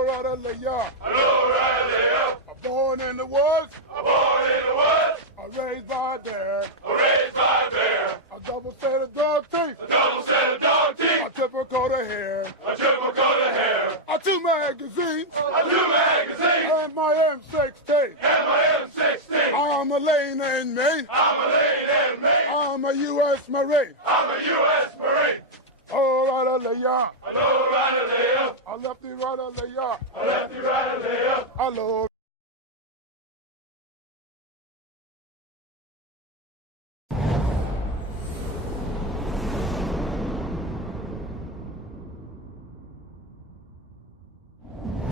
Hello, Radalaya. Hello, Radalaya. I'm born in the woods. I'm born in the woods. I'm raised by a bear. I'm raised by a bear. A double set of dog teeth. A double set of dog teeth. A triple coat of hair. A triple coat of hair. A 2 magazine. A 2 magazine. And my M16. And my M16. I'm a lane in Maine. I'm a lane in Maine. I'm a U.S. Marine. I'm a U.S. Marine. Oh, Radalaya. Hello, Radalaya. A lefty Radalaya. A lefty Radalaya. Hello.